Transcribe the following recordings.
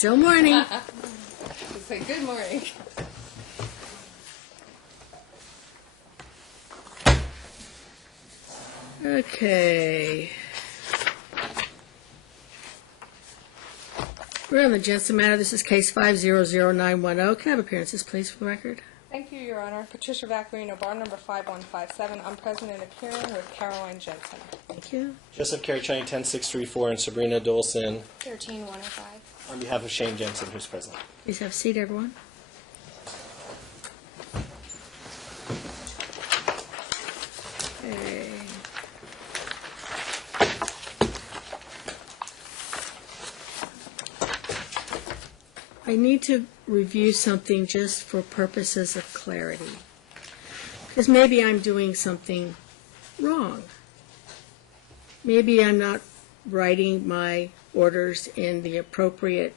Still morning. Say good morning. Okay. We're on the Jensen matter. This is case 500910. Can I have appearances, please, for the record? Thank you, Your Honor. Patricia Vaccarino, bar number 5157. I'm present and appearing with Caroline Jensen. Thank you. Joseph Carey Chang, 10634, and Sabrina Dolson, 13105. on behalf of Shane Jensen, who's present. Please have a seat, everyone. Okay. I need to review something just for purposes of clarity, because maybe I'm doing something wrong. Maybe I'm not writing my orders in the appropriate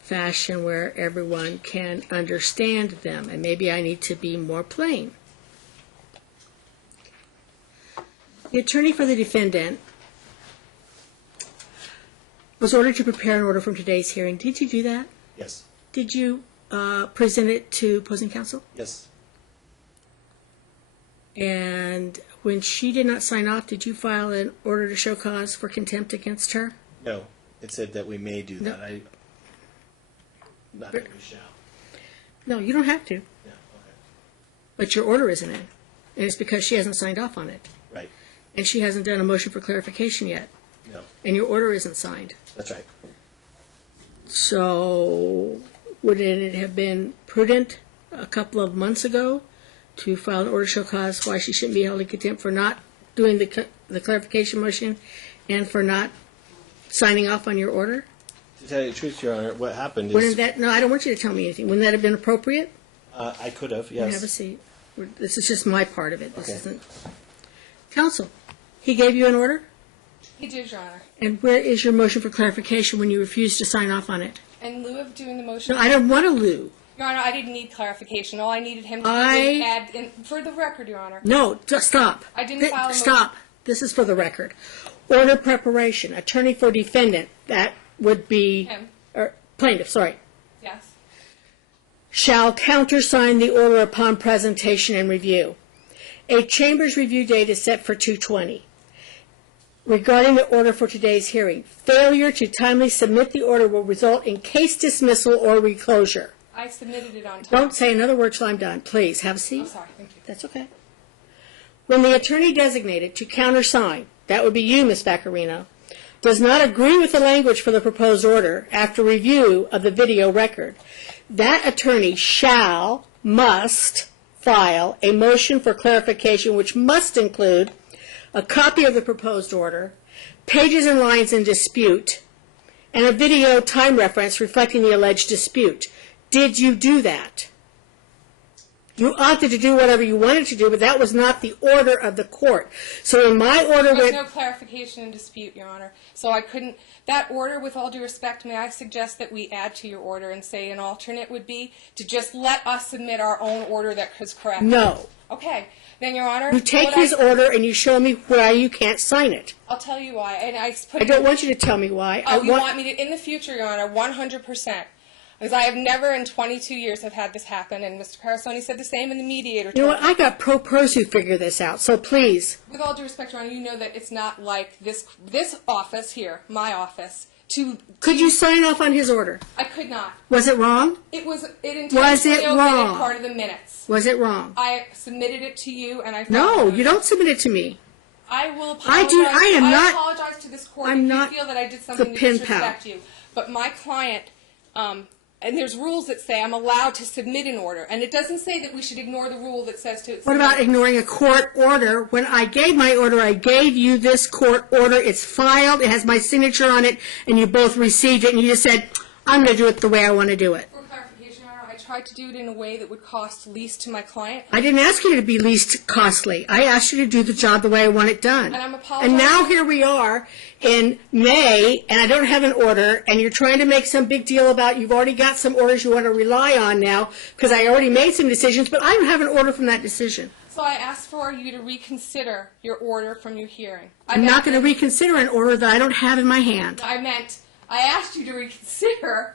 fashion where everyone can understand them, and maybe I need to be more plain. The attorney for the defendant was ordered to prepare an order from today's hearing. Did you do that? Yes. Did you present it to opposing counsel? Yes. And when she did not sign off, did you file an order to show cause for contempt against her? No. It said that we may do that. Not that we shall. No, you don't have to. Yeah, okay. But your order isn't in. And it's because she hasn't signed off on it. Right. And she hasn't done a motion for clarification yet. No. And your order isn't signed. That's right. So would it have been prudent a couple of months ago to file an order to show cause why she shouldn't be held in contempt for not doing the clarification motion and for not signing off on your order? To tell you the truth, Your Honor, what happened is... Wouldn't that, no, I don't want you to tell me anything. Wouldn't that have been appropriate? I could have, yes. Have a seat. This is just my part of it. This Okay. isn't. Counsel, he gave you an order? He did, Your Honor. And where is your motion for clarification when you refused to sign off on it? In lieu of doing the motion... No, I don't want a lieu. Your Honor, I didn't need clarification. All I needed him to do was add... for the record, Your Honor. No, just stop. I didn't file a motion. Stop. This is for the record. Order preparation. Attorney for defendant. That would be... Him. Or plaintiff, sorry. Yes. Shall countersign the order upon presentation and review. A chamber's review date is set for 2/20. Regarding the order for today's hearing, failure to timely submit the order will result in case dismissal or reclosure. I submitted it on time. Don't say another word till I'm done. Please, have a seat. I'm sorry. Thank you. That's okay. When the attorney designated to countersign, that would be you, Ms. Vaccarino, does not agree with the language for the proposed order after review of the video record, that attorney must file a motion for clarification which must include a copy of the proposed order, pages and lines in dispute, and a video time reference reflecting the alleged dispute. Did you do that? You opted to do whatever you wanted to do, but that was not the order of the court. So in my order... There was no clarification and dispute, Your Honor. So I couldn't... That order, with all due respect, may I suggest that we add to your order and say an alternate would be to just let us submit our own order that is correct? No. Okay. Then, Your Honor... You take his order and you show me why you can't sign it. I'll tell you why. And I don't want you to tell me why. Oh, you want me to... In the future, Your Honor, 100%. Because I have never in 22 years have had this happen, and Mr. Carasoni said the same in the mediator. You know what? I got pro pros who figure this out, so please. With all due respect, Your Honor, you know that it's not like this office here, my office, Could you sign off on his order? I could not. Was it wrong? It intentionally omitted part of the minutes. Was it wrong? I submitted it to you, and I... No, you don't submit it to me. I will apologize. I apologize to this court if you feel that I did something to disrespect you. But my client... and there's rules that say I'm allowed to submit an order. And it doesn't say that we should ignore the rule that says to... What about ignoring a court order? When I gave my order, I gave you this court order. It's filed. It has my signature on it. And you both received it. And you just said, I'm going to do it the way I want to do it. For clarification, Your Honor, I tried to do it in a way that would cost least to my client. I didn't ask you to be least costly. I asked you to do the job the way I want it done. And I'm apologizing. And now here we are in May, and I don't have an order, and you're trying to make some big deal about you've already got some orders you want to rely on now, because I already made some decisions, but I don't have an order from that decision. So I asked for you to reconsider your order from your hearing. I'm not going to reconsider an order that I don't have in my hand. I asked you to reconsider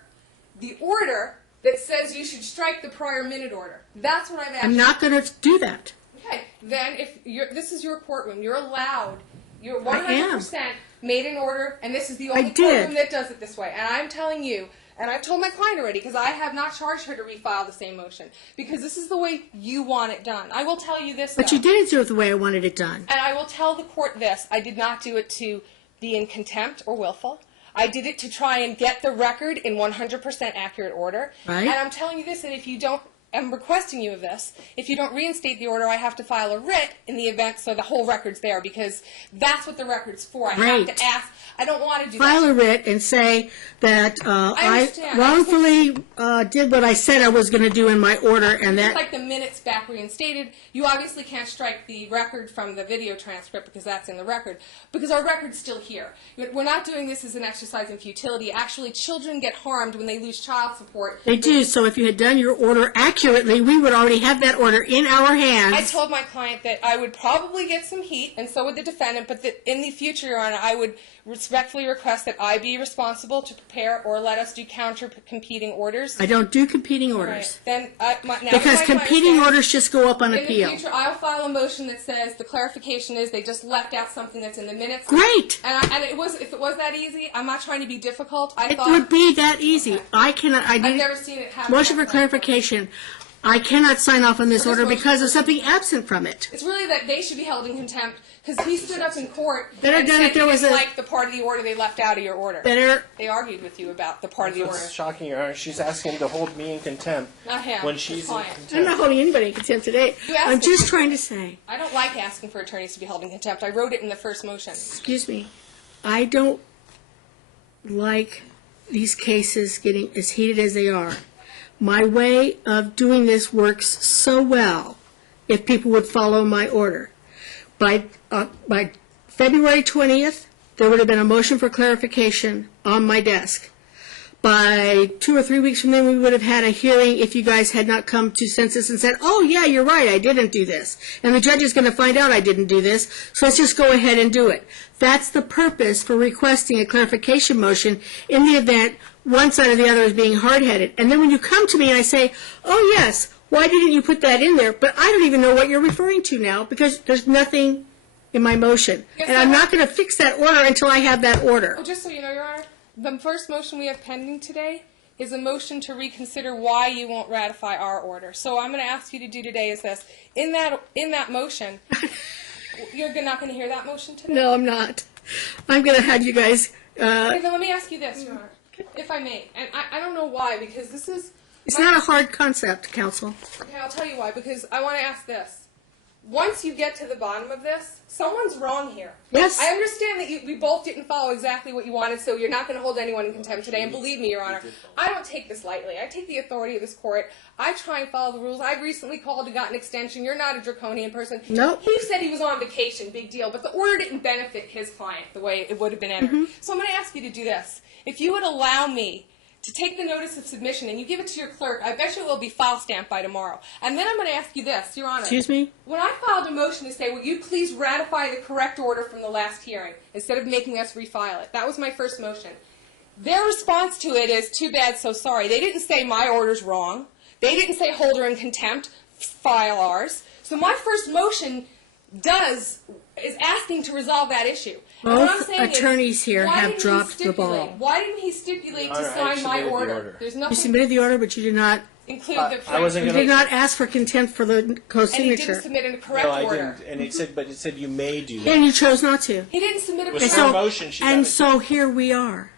the order that says you should strike the prior minute order. That's what I've asked. I'm not going to do that. Okay, then if this is your courtroom, you're allowed, you're 100% made an order, and this is the only courtroom that does it this way. And I'm telling you, and I've told my client already, because I have not charged her to refile the same motion, because this is the way you want it done. I will tell you this, But you didn't do it the way I wanted it done. And I will tell the court this. I did not do it to be in contempt or willful. I did it to try and get the record in 100% accurate order. Right. And I'm telling you this, that if you don't, I'm requesting you of this, if you don't reinstate the order, I have to file a writ in the event so the whole record's there, because that's what the record's for. I have to ask. I don't want to do that. File a writ and say that I wrongfully did what I said I was going to do in my order, and that... Just like the minutes back reinstated, you obviously can't strike the record from the video transcript because that's in the record, because our record's still here. We're not doing this as an exercise in futility. Actually, children get harmed when they lose child support. They do, so if you had done your order accurately, we would already have that order in our hands. I told my client that I would probably get some heat, and so would the defendant, but that in the future, Your Honor, I would respectfully request that I be responsible to prepare or let us do counter-competing orders. I don't do competing orders. Right. Then, now because competing orders just go up on appeal. In the future, I'll file a motion that says the clarification is they just left out something that's in the minutes. Great. And it was, if it was that easy, I'm not trying to be difficult. It would be that easy. Okay. I've never seen it happen. Motion for clarification. I cannot sign off on this order because of something absent from it. It's really that they should be held in contempt because he stood up in court and said he didn't like the part of the order they left out of your order. They argued with you about the part of the order. It's shocking, Your Honor. She's asking to hold me in contempt. Not him. When she's in contempt. I'm not holding anybody in contempt today. I'm just trying to say. I don't like asking for attorneys to be held in contempt. I wrote it in the first motion. Excuse me. I don't like these cases getting as heated as they are. My way of doing this works so well if people would follow my order. By February 20th, there would have been a motion for clarification on my desk. By 2 or 3 weeks from then, we would have had a hearing if you guys had not come to census and said, oh, yeah, you're right, I didn't do this. And the judge is going to find out I didn't do this, so let's just go ahead and do it. That's the purpose for requesting a clarification motion in the event one side or the other is being hard-headed. And then when you come to me and I say, oh, yes, why didn't you put that in there? But I don't even know what you're referring to now because there's nothing in my motion. Yes, and I'm not going to fix that order until I have that order. Oh, just so you know, Your Honor, the first motion we have pending today is a motion to reconsider why you won't ratify our order. So I'm going to ask you to do today is this. In that motion, you're not going to hear that motion today? No, I'm not. I'm going to have you guys... Okay, then let me ask you this, Your Honor. If I may, and I don't know why, because this is... It's not a hard concept, counsel. Okay, I'll tell you why, because I want to ask this. Once you get to the bottom of this, someone's wrong here. Yes. I understand that we both didn't follow exactly what you wanted, so you're not going to hold anyone in contempt today, and believe me, Your Honor, I don't take this lightly. I take the authority of this court. I try and follow the rules. I've recently called and got an extension. You're not a draconian person. Nope. He said he was on vacation, big deal, but the order didn't benefit his client the way it would have been entered. Mm-hmm. So I'm going to ask you to do this. If you would allow me to take the notice of submission and you give it to your clerk, I bet you it will be file stamped by tomorrow. And then I'm going to ask you this, Your Honor. Excuse me? When I filed a motion to say, will you please ratify the correct order from the last hearing instead of making us refile it? That was my first motion. Their response to it is, too bad, so sorry. They didn't say my order's wrong. They didn't say hold her in contempt, file ours. So my first motion is asking to resolve that issue. Both attorneys here have dropped the ball. Why didn't he stipulate to sign my order? There's nothing. You submitted the order, but you did not include the. You did not ask for contempt for the co-signature. And he didn't submit a correct order. No, I didn't. And it said you may do that. And you chose not to. He didn't submit a correct order. Motion. So here we are.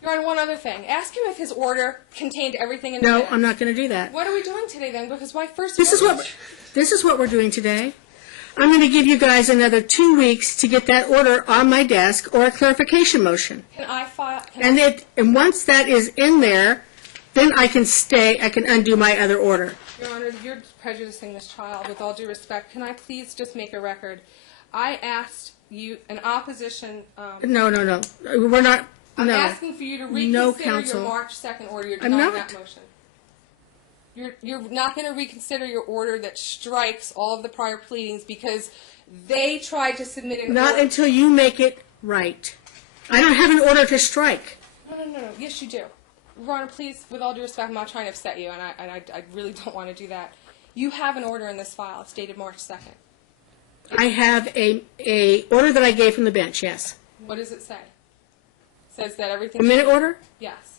Your Honor, one other thing. Ask him if his order contained everything in the minutes. No, I'm not going to do that. What are we doing today then? Because my first. This is what we're doing today. I'm going to give you guys another 2 weeks to get that order on my desk or a clarification motion. Can I file? And once that is in there, then I can undo my other order. Your Honor, you're prejudicing this child. With all due respect, can I please just make a record? I asked you an opposition. No. We're not. I'm asking for you to reconsider your March 2nd order. You're denying that motion. You're not going to reconsider your order that strikes all of the prior pleadings because they tried to submit an order. Not until you make it right. I don't have an order to strike. No. Yes, you do. Your Honor, please, with all due respect, I'm not trying to upset you, and I really don't want to do that. You have an order in this file. It's dated March 2nd. I have a order that I gave from the bench, yes. What does it say? It says that everything... A minute order? Yes.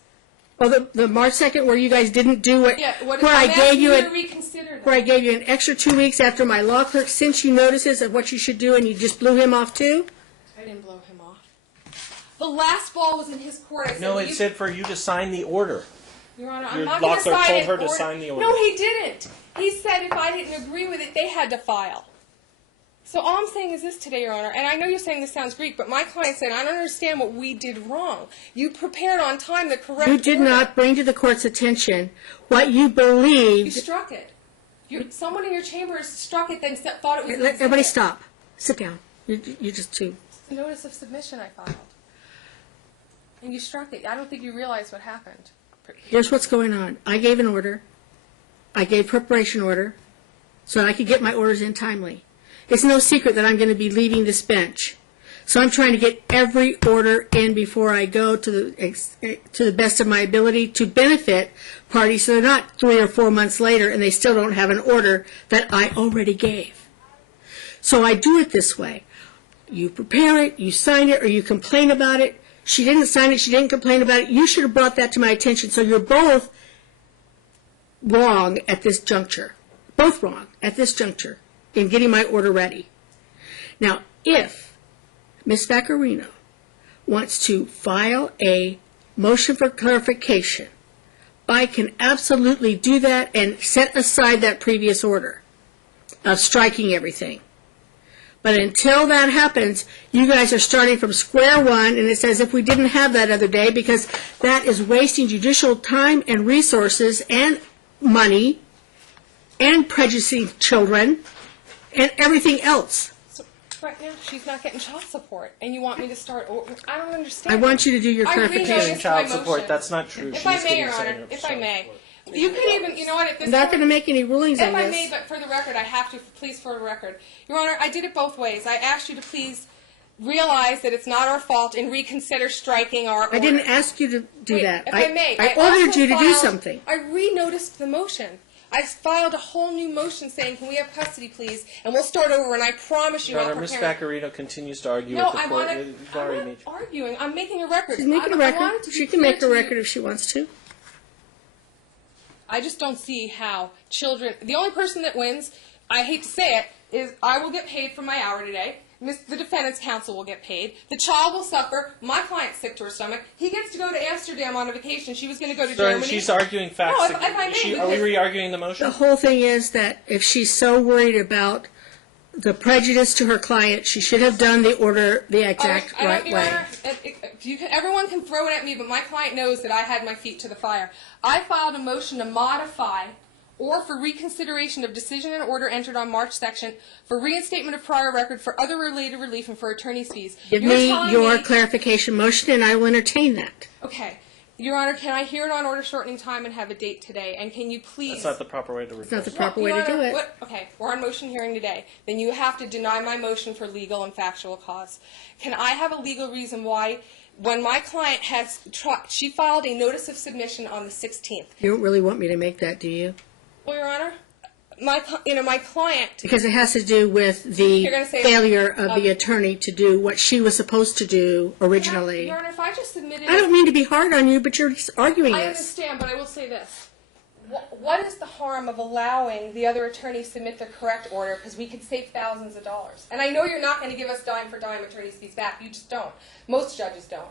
Well, the March 2nd where you guys didn't do what... Yeah, where I gave you to reconsider that. where I gave you an extra 2 weeks after my law clerk sent you notices of what you should do, and you just blew him off too? I didn't blow him off. The last ball was in his court. I said, No, it said for you to sign the order. Your Honor, Your I'm not law going to clerk sign told an her to order. sign the order. No, he didn't. He said if I didn't agree with it, they had to file. So all I'm saying is this today, Your Honor, and I know you're saying this sounds Greek, but my client said, I don't understand what we did wrong. You prepared on time the correct You did order. not bring to the court's attention what you believed. You struck it. Someone in your chambers struck it, then thought it was an Everybody exhibit. stop. Sit down. You're just too... It's a notice of submission I filed. And you struck it. I don't think you realize what happened. Here's what's going on. I gave an order. I gave preparation order so that I could get my orders in timely. It's no secret that I'm going to be leaving this bench. So I'm trying to get every order in before I go to the best of my ability to benefit parties so they're not 3 or 4 months later and they still don't have an order that I already gave. So I do it this way. You prepare it, you sign it, or you complain about it. She didn't sign it, she didn't complain about it. You should have brought that to my attention. So you're both wrong at this juncture. Both wrong at this juncture in getting my order ready. Now, if Ms. Vaccarino wants to file a motion for clarification, I can absolutely do that and set aside that previous order of striking everything. But until that happens, you guys are starting from square one, and it's as if we didn't have that other day, because that is wasting judicial time and resources and money and prejudicing children and everything else. So right now, she's not getting child support, and you want me to start over? I don't understand. I want you to do your I clarification. renoticed Child my support, motion. that's not true. If She's I may, getting Your Honor, signed up if for I child may. support. You could even, you know what, at this I'm not point- going to make any rulings If on I this. may, but for the record, I have to, please, for the record. Your Honor, I did it both ways. I asked you to please realize that it's not our fault and reconsider striking our order. I didn't ask you to do Wait, that. If I may, I ordered also you to do filed- something. I re-noticed the motion. I filed a whole new motion saying, can we have custody, please? And we'll start over, and I promise you Your I'll Honor, Ms. prepare. Vaccarino continues to argue No, with the I court. want to. You've I'm already not made- arguing. I'm making a record. She's making a I record. wanted to be She can clear make a to record you. if she wants to. I just don't see how children. The only person that wins, I hate to say it, is I will get paid for my hour today. The defendant's counsel will get paid. The child will suffer. My client's sick to her stomach. He gets to go to Amsterdam on a vacation. She was going to go to Sir, Germany. she's arguing facts. No, if I may, Are we re-arguing the motion? The whole thing is that if she's so worried about the prejudice to her client, she should have done the order the exact Your right way. Honor, everyone can throw it at me, but my client knows that I had my feet to the fire. I filed a motion to modify or for reconsideration of decision and order entered on March 2nd, for reinstatement of prior record, for other related relief, and for attorney's fees. Give You're me telling your me- clarification motion, and I will entertain that. Okay. Your Honor, can I hear it on order shortening time and have a date today? And can you please... That's not the proper way to It's not request. the proper way Your to do Honor, it. Okay, we're on motion hearing today. Then you have to deny my motion for legal and factual cause. Can I have a legal reason why, when my client has... She filed a notice of submission on the 16th. You don't really want me to make that, do you? Well, Your Honor, my client... Because it has to do with the You're gonna say- failure of the attorney to do what she was supposed to do originally. Your Honor, if I just submitted... I don't mean to be hard on you, but you're just arguing I this. understand, but I will say this. What is the harm of allowing the other attorney submit the correct order, because we could save thousands of dollars? And I know you're not going to give us dime for dime attorney's fees back. You just don't. Most judges don't.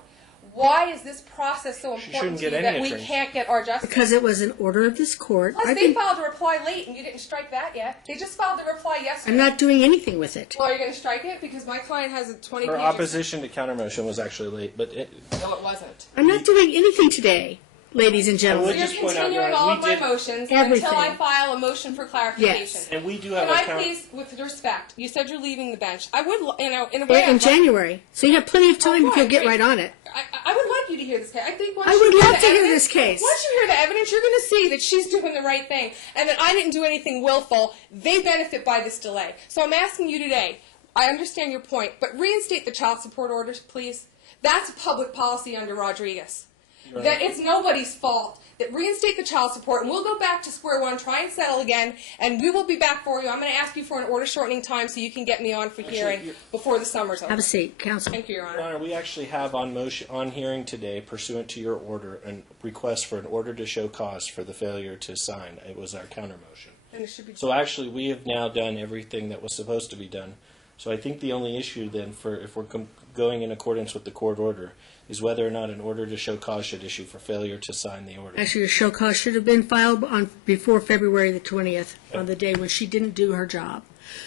Why is this process so important to you get any that we attorney. can't get our justice? Because it was an order of this court. Plus, they filed a reply late, and you didn't strike that yet. They just filed the reply yesterday. I'm not doing anything with it. Well, are you going to strike it? Because my client has a 20 Her pages. opposition to countermotion was actually late, but No, it wasn't. I'm not doing anything today, ladies and I gentlemen. would You're just point out, Your continuing Honor, all we of my did- motions Everything. until I file a motion for clarification. Yes. and we do have Can a I counter. please, with respect, you said you're leaving the bench. I would, in a way, In January. So you have plenty of time if you'll get great. right on it. I would like you to hear this case. I think once I you would hear love the to hear evidence- this case. Once you hear the evidence, you're going to see that she's doing the right thing and that I didn't do anything willful. They benefit by this delay. So I'm asking you today, I understand your point, but reinstate the child support orders, please. That's public policy under Rodriguez. that it's nobody's fault. That reinstate the child support, and we'll go back to square one, try and settle again, and we will be back for you. I'm going to ask you for an order shortening time so you can get me on for hearing before the summer's over. Have a seat, counsel. Thank you, Your Honor. Your Honor, we actually have on hearing today, pursuant to your order, a request for an order to show cause for the failure to sign. It was our counter motion. And it should be So actually, we have now done everything that was supposed to be done. So I think the only issue then, for if we're going in accordance with the court order, is whether or not an order to show cause should issue for failure to sign the order. Actually, a show cause should have been filed before February the 20th, on the day when she didn't do her job.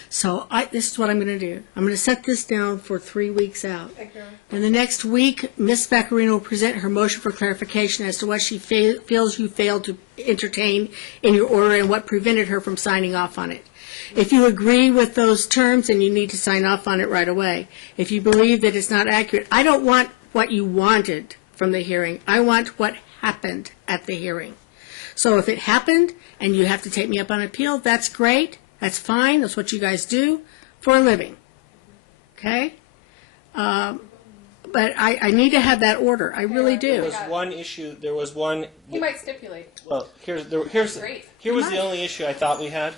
So this is what I'm going to do. I'm going to set this down for 3 weeks out. Thank you, Your Honor. In the next week, Ms. Vaccarino will present her motion for clarification as to what she feels you failed to entertain in your order and what prevented her from signing off on it. If you agree with those terms, then you need to sign off on it right away. If you believe that it's not accurate, I don't want what you wanted from the hearing. I want what happened at the hearing. So if it happened and you have to take me up on appeal, that's great. That's fine. That's what you guys do for a living. Okay? But I need to have that order. I really There do. was one issue. There was one. He might stipulate. Well, here was the only issue I thought we had.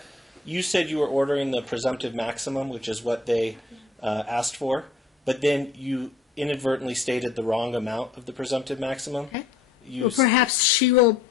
You said you were ordering the presumptive maximum, which is what they asked for, but then you inadvertently stated the wrong amount of the presumptive maximum. Okay. You Well, perhaps she will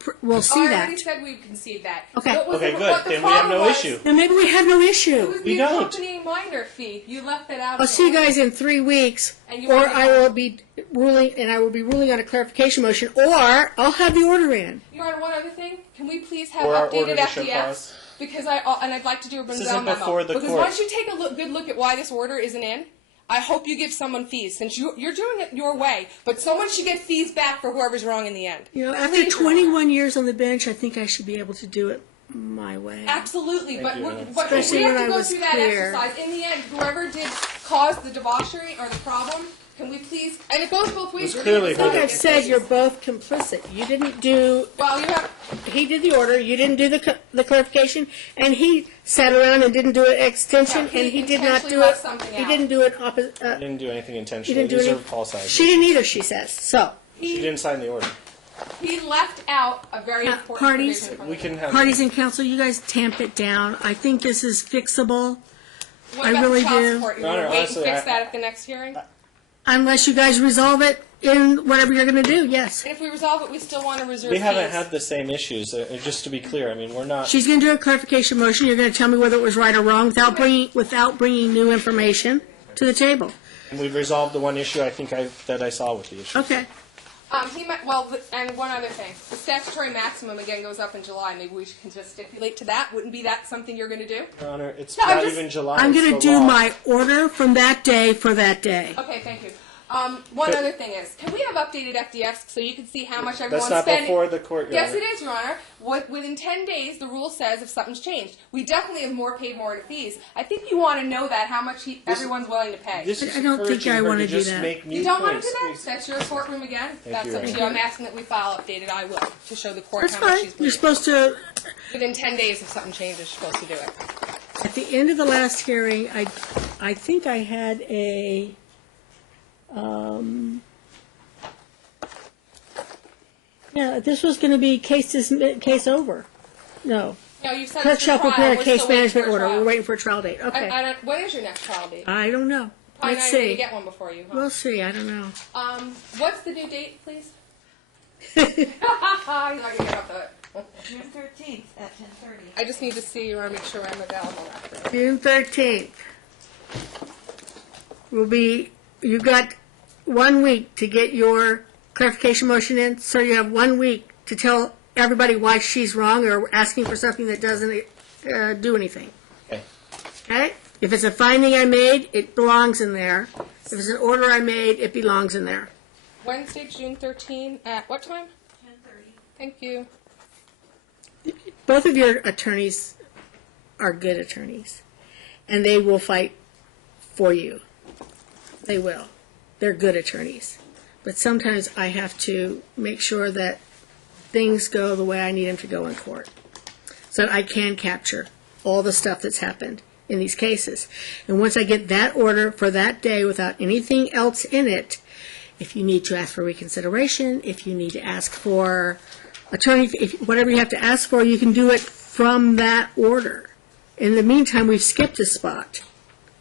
see I that. already said we concede that. Okay. What was Okay, the- good. what the Then we have problem no was, issue. Then maybe we have no It issue. was We the don't. accompanying minor fee. You left it out. I'll see you guys in 3 weeks, And you or want to I know- will be ruling, and I will be ruling on a clarification motion, or I'll have the order in. Your Honor, one other thing. Can we please have Or our updated order to show FDX? cause. Because I'd like to do a This Brinzel isn't memo. before the because court. once you take a good look at why this order isn't in, I hope you give someone fees, since you're doing it your way. But someone should get fees back for whoever's wrong in the end. You know, after Please, Your Honor. 21 years on the bench, I think I should be able to do it my way. Absolutely, but you, we Anna. but Especially we have when to I go was through that clear. exercise. In the end, whoever did cause the debauchery or the problem, can we please? And it goes both ways. It was You're clearly gonna I think her. I've said you're both complicit. You didn't do, Well, you have. he did the order, you didn't do the clarification, and he sat around and didn't do an extension, Yeah, and he he did not intentionally do left it. something He out. didn't do it opposite. She didn't do anything He intentionally. didn't do These are anything. false allegations. She didn't either, she says. So, She didn't sign the order. He left out a very important parties- provision from We the- can have. parties in council, you guys tamp it down. I think this is fixable. What I about really the child do. support? You Your want Honor, to wait honestly, and fix I- that at the next hearing? Unless you guys resolve it in whatever you're going to do, yes. And if we resolve it, we still want to reserve We haven't fees. had the same issues. Just to be clear, I mean, we're not. She's going to do a clarification motion. You're going to tell me whether it was right or wrong without bringing new information to the table. And we've resolved the one issue I think that I saw with the issue. Okay. And one other thing. The statutory maximum, again, goes up in July. Maybe we can just stipulate to that. Wouldn't be that something you're going to do? Your Honor, it's No, I'm not just- even July. I'm it's going the to do law. my order from that day for that day. Okay, thank you. One other thing is, can we have updated FDX so you can see how much everyone's That's not spending? before the court, Your Yes, Honor. it is, Your Honor. Within 10 days, the rule says if something's changed. We definitely have paid more in fees. I think you want to know that, how much everyone's willing to pay. This is I don't think encouraging I her wanna to do just that. make new You don't want to points. do that? That's your courtroom again? That's you, up to Your you. Honor. I'm asking that we file updated. I will, to show the court That's how much fine. she's You're bleeding. supposed to, Within 10 days, if something changes, you're supposed to do it. at the end of the last hearing, I think I had a, yeah, this was going to be case over. No. No, you said Clerk it's shall a trial. prepare a We're case still waiting for management a order. trial. We're waiting for a trial date. Okay. When is your next trial date? I don't know. Probably Let's not going to see. get one before you, huh? We'll see. I don't know. What's the new date, please? You're not going to get up to it. June 13th at 10:30. I just need to see you or make sure I'm available after. June 13th. You've got 1 week to get your clarification motion in, so you have 1 week to tell everybody why she's wrong or asking for something that doesn't do anything. Okay. Okay? If it's a finding I made, it belongs in there. If it's an order I made, it belongs in there. Wednesday, June 13, at what time? 10:30. Thank you. Both of your attorneys are good attorneys, and they will fight for you. They will. They're good attorneys. But sometimes I have to make sure that things go the way I need them to go in court, so that I can capture all the stuff that's happened in these cases. And once I get that order for that day without anything else in it, If you need to ask for reconsideration, if you need to ask for attorney, whatever you have to ask for, you can do it from that order. In the meantime, we've skipped a spot,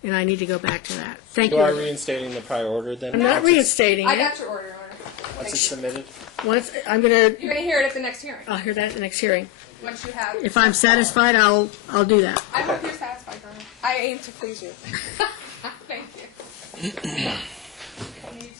and I need to go back to that. Thank you. You are reinstating the prior order then? I'm not reinstating it. I got your order. Once it's submitted? I'm going to... You're going to hear it at the next hearing. I'll hear that at the next hearing. Once you have... If I'm satisfied, I'll do that. I hope you're satisfied, Donna. I aim to please you. Thank you.